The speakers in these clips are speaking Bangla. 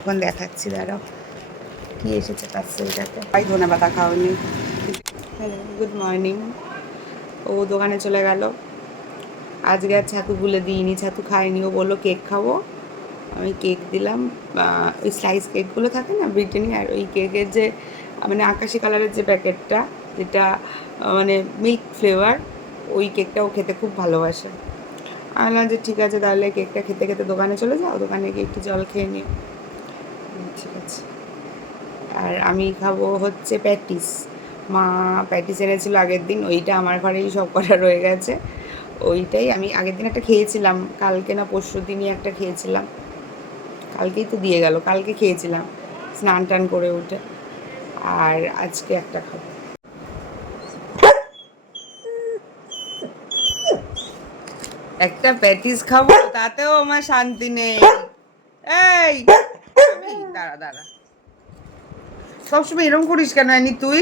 এখন দেখাচ্ছি, দাঁড়াও কি এসেছে পার্সেলটাতে। ভাই ধনেপাতা খাওনি। Hello, good morning. ও দোকানে চলে গেল। আজকে আর ছাতু গুলে দিইনি, ছাতু খাইনি। ও বললো কেক খাবো, আমি কেক দিলাম। ওই স্লাইস কেকগুলো থাকে না ব্রিটানিয়ার, ওই কেকের যে মানে আকাশি কালারের যে প্যাকেটটা, যেটা মানে মিল্ক ফ্লেভার, ওই কেকটাও খেতে খুব ভালোবাসে। আমি বললাম যে ঠিক আছে, তাহলে কেকটা খেতে খেতে দোকানে চলে যাও, দোকানে গিয়ে একটু জল খেয়ে নিও। ঠিক আছে। আর আমি খাবো হচ্ছে প্যাটিস। মা প্যাটিস এনেছিল আগের দিন, ওইটা আমার ঘরেই সব কটা রয়ে গেছে। ওইটাই আমি আগের দিন একটা খেয়েছিলাম, কালকে না পরশু দিনই একটা খেয়েছিলাম। কালকেই তো দিয়ে গেল, কালকে খেয়েছিলাম স্নান টান করে উঠে। আর আজকে একটা খাবো। একটা প্যাটিস খাবো, তাতেও আমার শান্তি নেই। এই দাঁড়া দাঁড়া, সবসময় এরকম করিস কেন আনি তুই?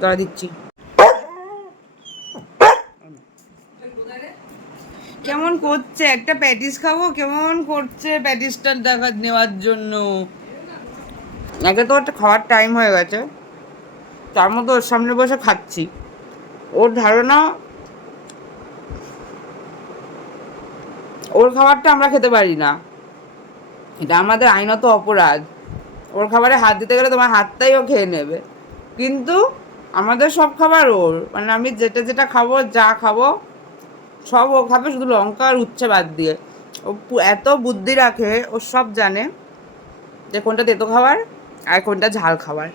দাঁড়া দিচ্ছি। কেমন করছে, একটা প্যাটিস খাবো, কেমন করছে প্যাটিসটা দেখা নেওয়ার জন্য। আগে তো একটা খাওয়ার টাইম হয়ে গেছে, তার মধ্যে ওর সামনে বসে খাচ্ছি। ওর ধারণা ওর খাবারটা আমরা খেতে পারি না, এটা আমাদের আইনত অপরাধ। ওর খাবারে হাত দিতে গেলে তোমার হাতটাই ও খেয়ে নেবে, কিন্তু আমাদের সব খাবার ওর, মানে আমি যেটা যেটা খাবো, যা খাবো সব ও খাবে, শুধু লঙ্কা আর উচ্ছে বাদ দিয়ে। ও এত বুদ্ধি রাখে, ও সব জানে যে কোনটা তেতো খাবার আর কোনটা ঝাল খাবার।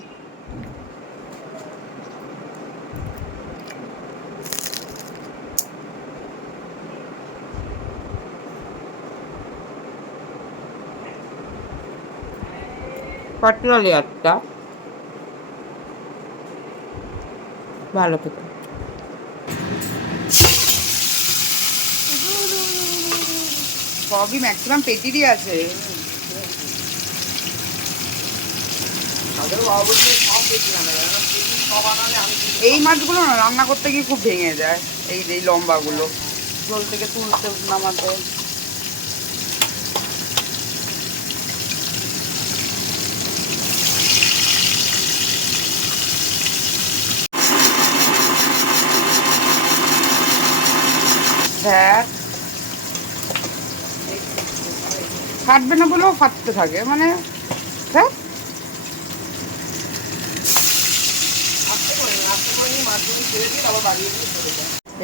পাটিয়া লেয়ারটা ভালো খেতে। সবই ম্যাক্সিমাম পেটিরই আছে। এই মাছগুলো না রান্না করতে গিয়ে খুব ভেঙে যায়, এই যে লম্বাগুলো ঝোল থেকে তুলতে নামাতে। ফাটবে না বলেও ফাটতে থাকে, মানে দেখ।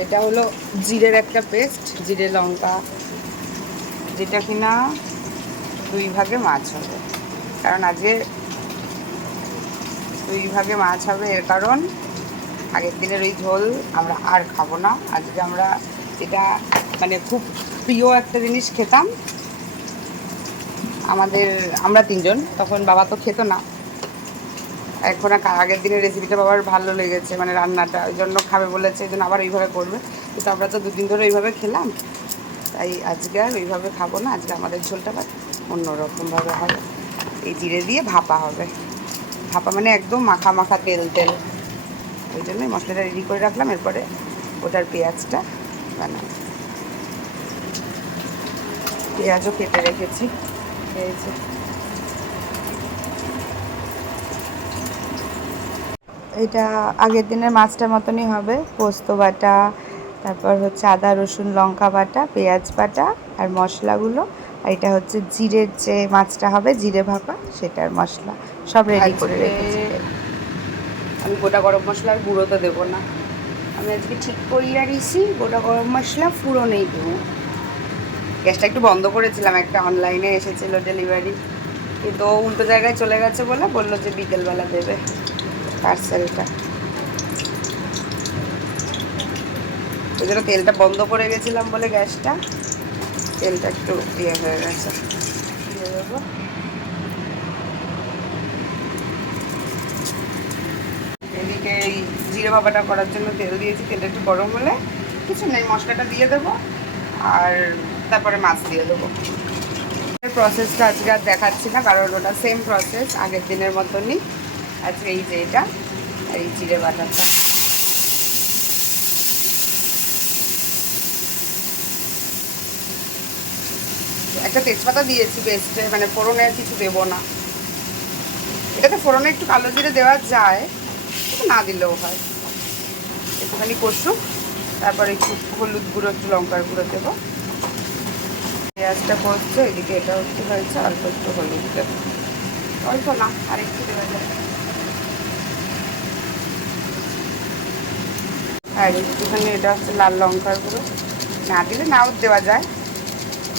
এটা হলো জিরের একটা পেস্ট, জিরে লঙ্কা, যেটা কিনা 2 ভাগে মাছ হবে। কারণ আজকে 2 ভাগে মাছ হবে, এর কারণ আগের দিনের ওই ঝোল আমরা আর খাবো না। আজকে আমরা এটা মানে খুব প্রিয় একটা জিনিস খেতাম আমাদের, আমরা 3 জন, তখন বাবা তো খেত না। এখন আগের দিনের রেসিপিটা বাবার ভালো লেগেছে, মানে রান্নাটা, ওই জন্য খাবে বলেছে, এই জন্য আবার ওইভাবে করবে। কিন্তু আমরা তো 2 দিন ধরে ওইভাবে খেলাম, তাই আজকে আর ওইভাবে খাবো না। আজকে আমাদের ঝোলটা অন্যরকমভাবে হবে, এই জিরে দিয়ে ভাপা হবে। ভাপা মানে একদম মাখা মাখা তেল তেল, ওই জন্যই মশলাটা রেডি করে রাখলাম। এরপরে ওটার পেঁয়াজটা বানাবো। পেঁয়াজও কেটে রেখেছি। এটা আগের দিনের মাছটার মতনই হবে, পোস্ত বাটা, তারপর হচ্ছে আদা রসুন লঙ্কা বাটা, পেঁয়াজ বাটা আর মশলাগুলো। আর এটা হচ্ছে জিরের যে মাছটা হবে, জিরে ভাপা, সেটার মশলা সব রেডি করে রেখেছি। আমি গোটা গরম মশলার গুঁড়ো তো দেবো না, আমি আজকে ঠিক করিয়া দিয়েছি গোটা গরম মশলা ফুরোনেই দেবো। গ্যাসটা একটু বন্ধ করেছিলাম, একটা অনলাইনে এসেছিলো ডেলিভারি, কিন্তু ও উল্টো জায়গায় চলে গেছে বলে বললো যে বিকেলবেলা দেবে পার্সেলটা। ওই জন্য তেলটা বন্ধ করে গেছিলাম বলে গ্যাসটা, তেলটা একটু ইয়ে হয়ে গেছে। দিয়ে দেবো। এদিকে এই জিরে ভাপাটা করার জন্য তেল দিয়েছি, তেলটা একটু গরম হলে কিছু নেই, মশলাটা দিয়ে দেবো আর তারপরে মাছ দিয়ে দেবো। প্রসেসটা আজকে আর দেখাচ্ছি না, কারণ ওটা সেম প্রসেস আগের দিনের মতনই। আজকে এই যে এটা, এই জিরে বাটাটা একটা তেজপাতা দিয়েছি পেস্টে, মানে ফোড়নে কিছু দেবো না। এটাতে ফোড়নে একটু কালো জিরে দেওয়া যায়, একটু না দিলেও হয়। একটুখানি কষুক, তারপরে একটু হলুদ গুঁড়ো, একটু লঙ্কার গুঁড়ো দেবো। পেঁয়াজটা কষছে, এদিকে এটা একটু হয়েছে, অল্প একটু হলুদ দেবো, অল্প না আর একটু দেওয়া যায়। আর একটুখানি এটা হচ্ছে লাল লঙ্কার গুঁড়ো, না দিলে নাও দেওয়া যায়,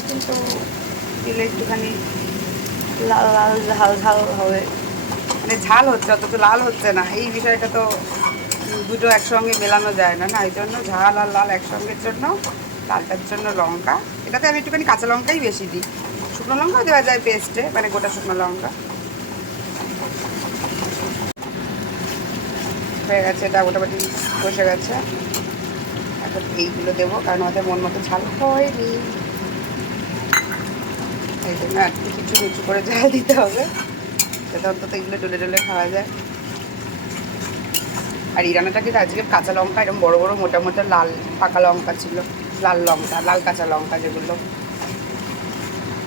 কিন্তু দিলে একটুখানি লাল লাল ঝাল ঝাল হবে, মানে ঝাল হচ্ছে অথচ লাল হচ্ছে না, এই বিষয়টা তো দুটো একসঙ্গে মেলানো যায় না, না এই জন্য ঝাল আর লাল একসঙ্গের জন্য, লালটার জন্য লঙ্কা। এটাতে আমি একটুখানি কাঁচা লঙ্কাই বেশি দিই, শুকনো লঙ্কাও দেওয়া যায় পেস্টে, মানে গোটা শুকনো লঙ্কা। হয়ে গেছে, এটা মোটামুটি বসে গেছে। এখন এইগুলো দেবো, কারণ আমাদের মন মতো ঝাল হয়নি, এই জন্য একটু কিছু উঁচু করে ঝাল দিতে হবে, যাতে অন্তত এগুলো ডলে ডলে খাওয়া যায়। আর এই রান্নাটা কিন্তু আজকে কাঁচা লঙ্কা এরকম বড় বড় মোটা মোটা লাল পাকা লঙ্কা ছিল, লাল লঙ্কা, লাল কাঁচা লঙ্কা যেগুলো,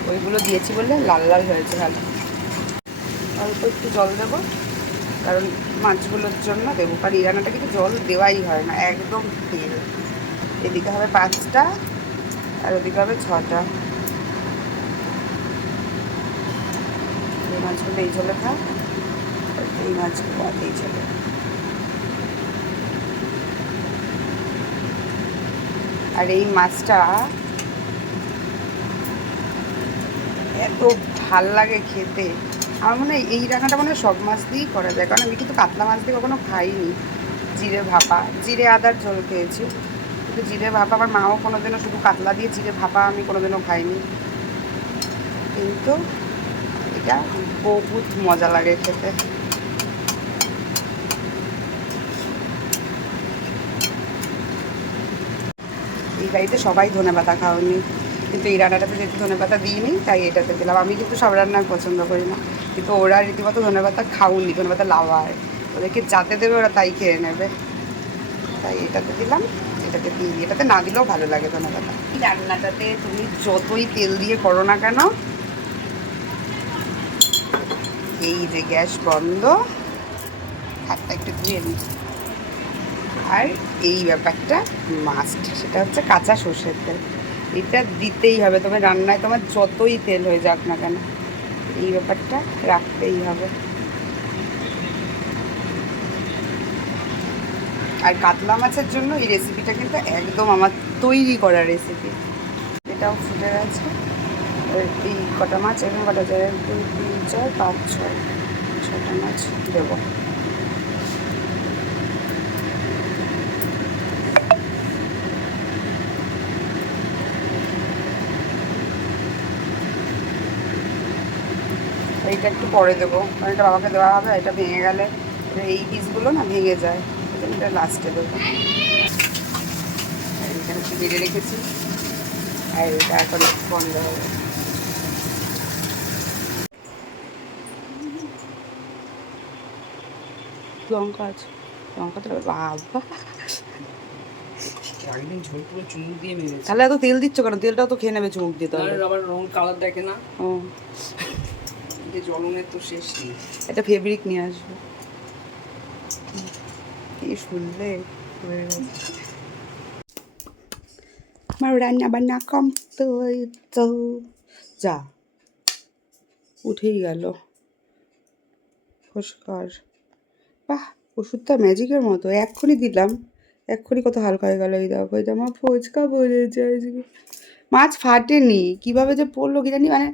ওইগুলো দিয়েছি বললে লাল লাল হয়েছে ভালো। অল্প একটু জল দেবো, কারণ মাছগুলোর জন্য দেবো, কারণ এই রান্নাটা কিন্তু জল দেওয়াই হয় না, একদম তেল। এদিকে হবে 5টা আর ওদিকে হবে 6টা। এই মাছগুলো এই ঝোলে খায়, এই মাছগুলো এই ঝোলে। আর এই মাছটা এত ভাল লাগে খেতে, আমার মনে হয় এই রান্নাটা মনে হয় সব মাছ দিয়েই করা যায়, কারণ আমি কিন্তু কাতলা মাছ দিয়ে কখনো খাইনি। জিরে ভাপা, জিরে আদার ঝোল খেয়েছি, কিন্তু জিরে ভাপা আমার মাও কোনোদিনও, শুধু কাতলা দিয়ে জিরে ভাপা আমি কোনোদিনও খাইনি, কিন্তু এটা বহুত মজা লাগে খেতে। এই বাড়িতে সবাই ধনেপাতা খাওনি, কিন্তু এই রান্নাটাতে যেহেতু ধনেপাতা দিইনি তাই এটাতে দিলাম। আমি কিন্তু সব রান্না পছন্দ করি না, কিন্তু ওরা রীতিমতো ধনেপাতা খাওনি, ধনেপাতা লাভার, ওদেরকে যাতে দেবে ওরা তাই খেয়ে নেবে, তাই এটাতে দিলাম। এটাতে দিই, এটাতে না দিলেও ভালো লাগে ধনেপাতা। এই রান্নাটাতে তুমি যতই তেল দিয়ে করো না কেন, এই যে গ্যাস বন্ধ, হাতটা একটু ধুয়ে নিই। আর এই ব্যাপারটা মাস্ট, সেটা হচ্ছে কাঁচা সর্ষের তেল, এটা দিতেই হবে। তোমার রান্নায় তোমার যতই তেল হয়ে যাক না কেন, এই ব্যাপারটা রাখতেই হবে। আর কাতলা মাছের জন্য এই রেসিপিটা কিন্তু একদম আমার তৈরি করা রেসিপি। এটাও ফুটে গেছে। এই কটা মাছ, এবং কটা যায়, 2 3 4 5 6, 6টা মাছ দেবো। এইটা একটু পরে দেবো, কারণ এটা বাবাকে দেওয়া হবে, এটা ভেঙে গেলে এই পিসগুলো না ভেঙে যায়, এটা লাস্টে দেবো। এইখানে একটু বেড়ে রেখেছি, আর এটা এখন বন্ধ হবে। লঙ্কা আছে, লঙ্কা তো বাবা, একদিন ঝোল পুরো চুমুক দিয়ে মেরেছে। তাহলে এত তেল দিচ্ছ কেন? তেলটাও তো খেয়ে নেবে চুমুক দিয়ে, তাহলে আবার রং কালার দেখে না। ও, যে জ্বলনের তো শেষ নেই। এটা ফেব্রিক নিয়ে আসবো। কি শুনলে হয়ে গেছে আমার রান্না বান্না কম, তো যা উঠেই গেল ফস্কার। বাহ, ওষুধটা ম্যাজিকের মতো, এক্ষুনি দিলাম, এক্ষুনি কত হালকা হয়ে গেল। এই দেখো, এটা আমার ফুচকা বলেছে আজকে। মাছ ফাটেনি, কীভাবে যে পড়লো কি জানি, মানে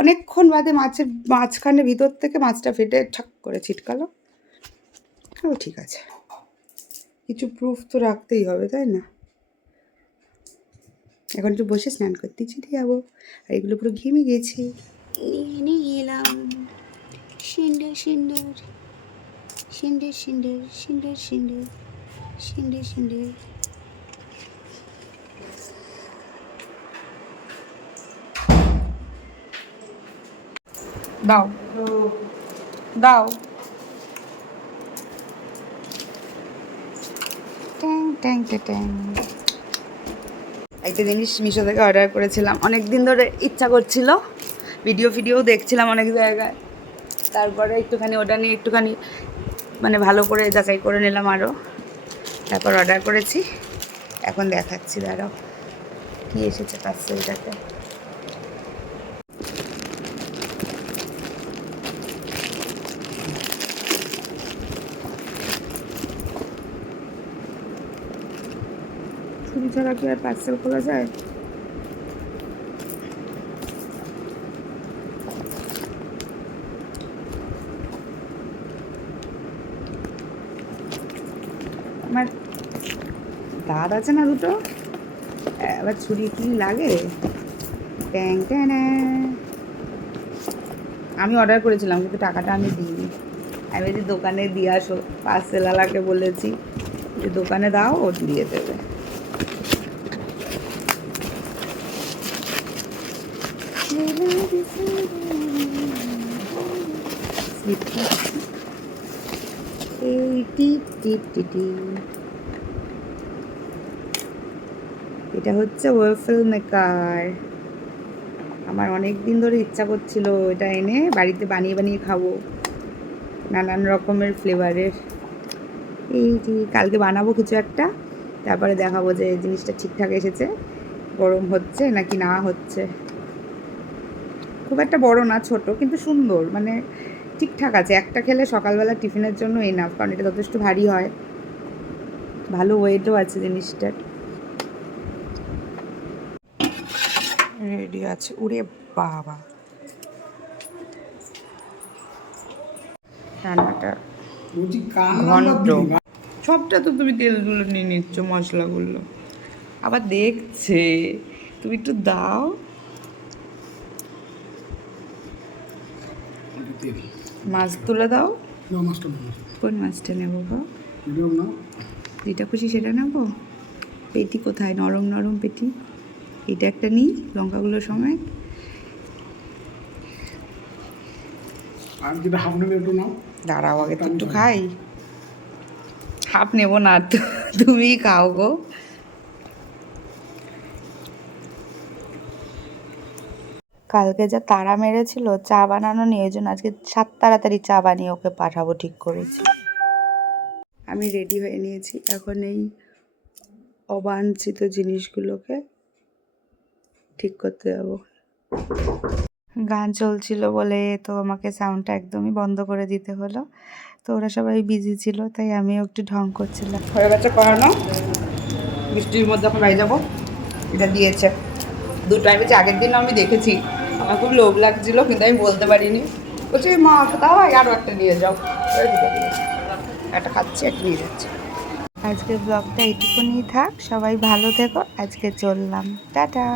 অনেকক্ষণ বাদে মাছের মাঝখানে ভিতর থেকে মাছটা ফেটে ঠাক করে ছিটকালো। ও ঠিক আছে, কিছু প্রুফ তো রাখতেই হবে, তাই না? এখন একটু বসে স্নান করতে চলে যাবো, আর এগুলো পুরো ঘেমে গেছে, নিয়ে এলাম। সিন্দুর সিন্দুর সিন্দুর সিন্দুর সিন্দুর সিন্দুর সিন্দুর সিন্দুর। দাও দাও, ট্যাং ট্যাং ট্যাং। একটা জিনিস মিশো থেকে অর্ডার করেছিলাম, অনেক দিন ধরে ইচ্ছা করছিল, ভিডিও দেখছিলাম অনেক জায়গায়, তারপরে একটুখানি ওটা নিয়ে একটুখানি মানে ভালো করে যাচাই করে নিলাম আরও, তারপর অর্ডার করেছি। এখন দেখাচ্ছি, দাঁড়াও কী এসেছে পার্সেলটাতে। ছুরি ছাড়া কি আর পার্সেল খোলা যায়? আমার দাঁত আছে না দুটো, আবার ছুরি কি লাগে? ট্যাং ট্যাং। আমি অর্ডার করেছিলাম কিন্তু টাকাটা আমি দিইনি। আমি যদি দোকানে দিয়ে আসো, পার্সেলওয়ালাকে বলেছি যে দোকানে দাও, ও দিয়ে দেবে। এই টিপ টিপ টিটি, এটা হচ্ছে ওয়েফেল মেকার। আমার অনেক দিন ধরে ইচ্ছা করছিল এটা এনে বাড়িতে বানিয়ে বানিয়ে খাবো, নানান রকমের ফ্লেভারের। এই যে কালকে বানাবো কিছু একটা, তারপরে দেখাবো যে জিনিসটা ঠিকঠাক এসেছে, গরম হচ্ছে নাকি না হচ্ছে। খুব একটা বড় না, ছোট কিন্তু সুন্দর, মানে ঠিকঠাক আছে। একটা খেলে সকালবেলা টিফিনের জন্য এনাফ, কারণ এটা যথেষ্ট ভারী হয়, ভালো ওয়েটও আছে জিনিসটার। রেডি আছে, উড়ে বাবা। রান্নাটা ঘন্ট, সবটা তো তুমি তেলগুলো নিয়ে নিচ্ছ, মশলাগুলো আবার দেখছে। তুমি একটু দাও, মাছ তুলে দাও। কোন মাছটা নেবো গো? যেটা খুশি সেটা নেবো। পেটি কোথায়? নরম নরম পেটি, এটা একটা নিই লঙ্কাগুলো সময়। দাঁড়াও আগে তো একটু খাই। হাফ নেবো না, তুমিই খাও গো। কালকে যা তাড়া মেরেছিল চা বানানো নিয়ে, ওই জন্য আজকে তাড়াতাড়ি চা বানিয়ে ওকে পাঠাবো ঠিক করেছি। আমি রেডি হয়ে নিয়েছি, এখন এই অবাঞ্ছিত জিনিসগুলোকে ঠিক করতে যাবো। গান চলছিল বলে তো আমাকে সাউন্ডটা একদমই বন্ধ করে দিতে হলো, তো ওরা সবাই বিজি ছিল, তাই আমিও একটু ঢং করছিলাম। হয়ে গেছে করানো, বৃষ্টির মধ্যে এখন বাড়ি যাবো। এটা দিয়েছে দুটো, আমি আগের দিন আমি দেখেছি, আমার খুব লোভ লাগছিল কিন্তু আমি বলতে পারিনি। বলছি মা তাও আরও একটা নিয়ে যাও, একটা খাচ্ছি একটা নিয়ে যাচ্ছি। আজকের ব্লগটা এইটুকুনি থাক, সবাই ভালো থেকো, আজকে চললাম, টাটা।